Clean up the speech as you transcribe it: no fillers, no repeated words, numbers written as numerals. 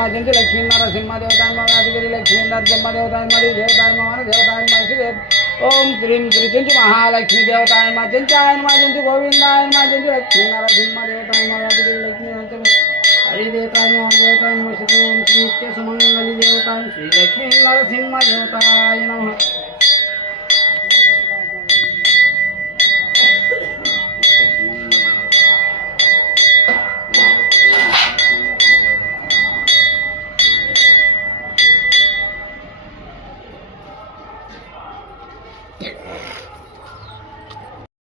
माजंती लक्ष्मी नरसिंह देवताय मगाधिकारी लक्ष्मी नरसिंह देवताय मरी देवताय मन देवताय महिषी ओम श्रीं श्रीचंच महालक्ष्मी देवताय माजंत्याय माजंती गोविंदाय माजंती लक्ष्मी नरसिंह देवताय मगाधिकारी लक्ष्मी नरसिंह हरि देवताय देवताय महिषी ओम श्री नित्य सुमंगली देवताय श्री लक्ष्मी नरसिंह देवताय नमः।